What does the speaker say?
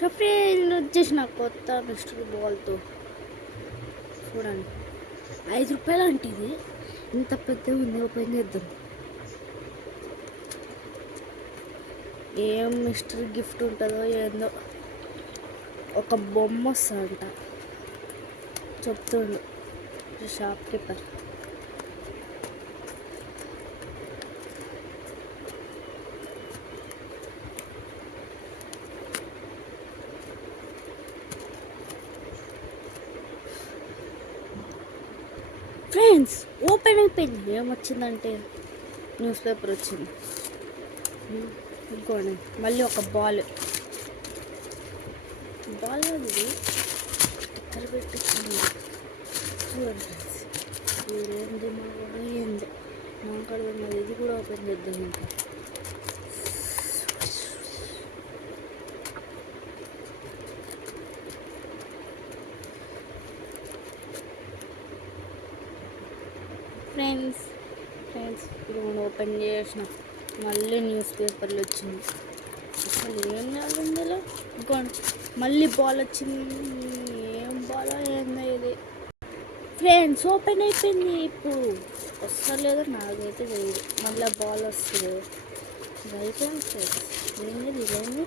షఫీల్ వచ్చేసిన కొత్త మిస్టర్ బాల్తో చూడండి. 5 రూపాయలు అంటే ఇది ఇంత పెద్దగా ఉంది. ఓపెన్ చేద్దాం. ఏం మిస్టర్ గిఫ్ట్ ఉంటుందో ఏందో. ఒక బొమ్మ వస్తుందంట చెప్తుండు షాప్ కీపర్. ఫ్రెండ్స్ ఓపెన్ అయిపోయింది. ఏమొచ్చిందంటే న్యూస్ పేపర్ వచ్చింది. ఇంకోండి మళ్ళీ ఒక బాల్ అది స్టిక్కర్ పెట్టించింది. చూడండి ఫ్రెండ్స్, ఇదేంది మా కూడా ఏంది నాకు అర్థం కాదు. ఇది కూడా ఓపెన్ చేద్దాం. ఇంకా ఫ్రెండ్స్ ఇప్పుడు మనం ఓపెన్ చేసిన మళ్ళీ న్యూస్ పేపర్లు వచ్చింది. అసలు ఏం కాదండి ఇలా. ఇంకోండి మళ్ళీ బాల్ వచ్చింది. ఏం బాల్ ఏందో ఇది. ఫ్రెండ్స్ ఓపెన్ అయిపోయింది. ఇప్పుడు వస్తలేదు, నాకైతే తెలియదు. మళ్ళీ బాల్ వస్తుంది. ఇది అయిపోయింది ఫ్రెండ్స్. ఏంది ఇదేంది.